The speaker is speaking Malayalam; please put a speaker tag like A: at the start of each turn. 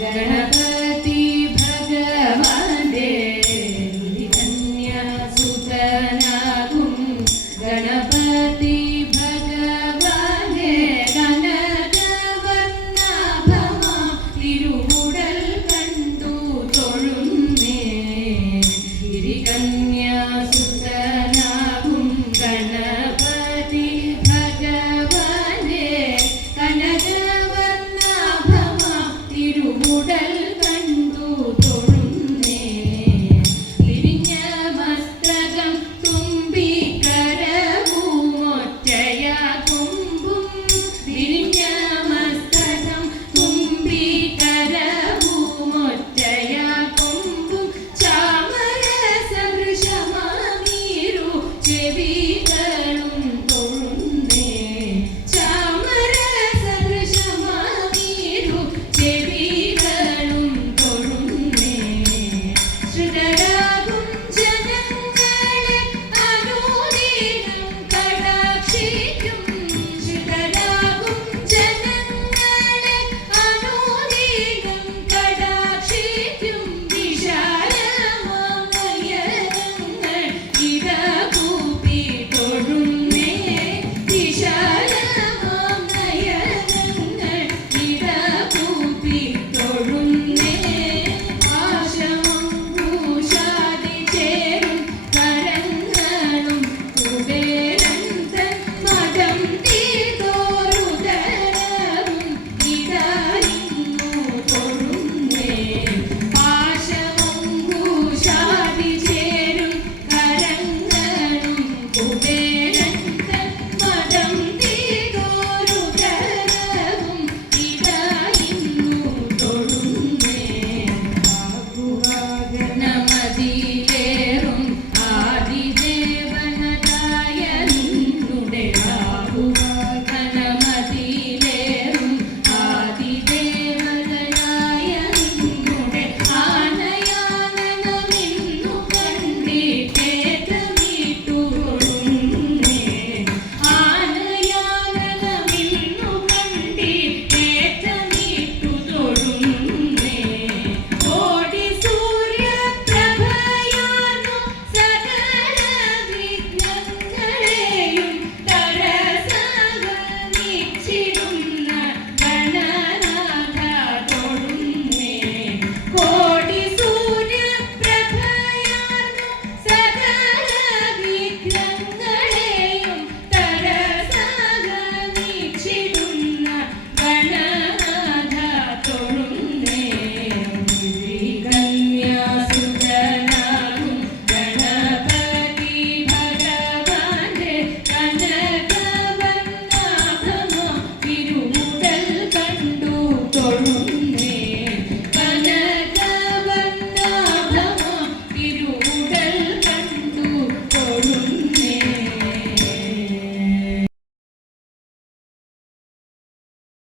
A: ഗണ